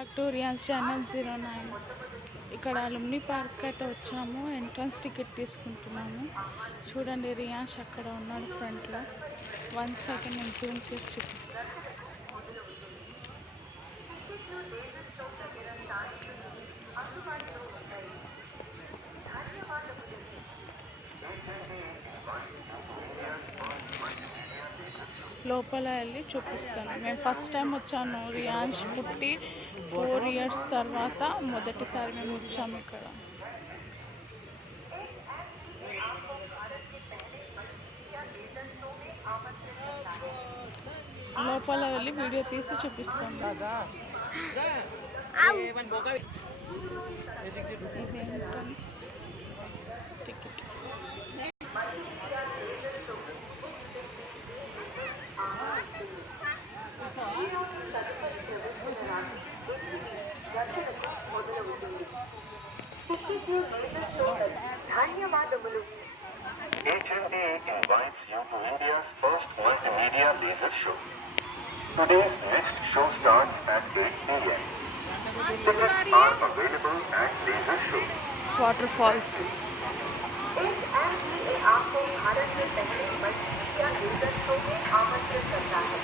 Back to రియాన్స్ channel 09. ఇక్కడ లుమ్ని park అయితే వచ్చాము. ఎంట్రన్స్ టికెట్ తీసుకుంటున్నాము. చూడండి రియాన్స్ అక్కడ ఉన్నాడు ఫ్రంట్లో. 1 సెకండ్ నేను జూమ్ చేసి చూపిస్తాను. లోపల వెళ్ళి చూపిస్తాను. మేము ఫస్ట్ టైం వచ్చాను. రియాన్స్ పుట్టి 4 ఇయర్స్ తర్వాత మొదటిసారి మేము వచ్చాము ఇక్కడ. లోపల వెళ్ళి వీడియో తీసి చూపిస్తాను. ఇది ఎంట్రన్స్ టికెట్. ధన్యవాదములు. HMDA invites you to India's first multimedia laser show. Today's next show starts at 8 p.m. Tickets are available at laser show. Waterfalls. HMDA आपको भारत में पहले मल्टीमीडिया लेजर शो में आमंत्रित करता है.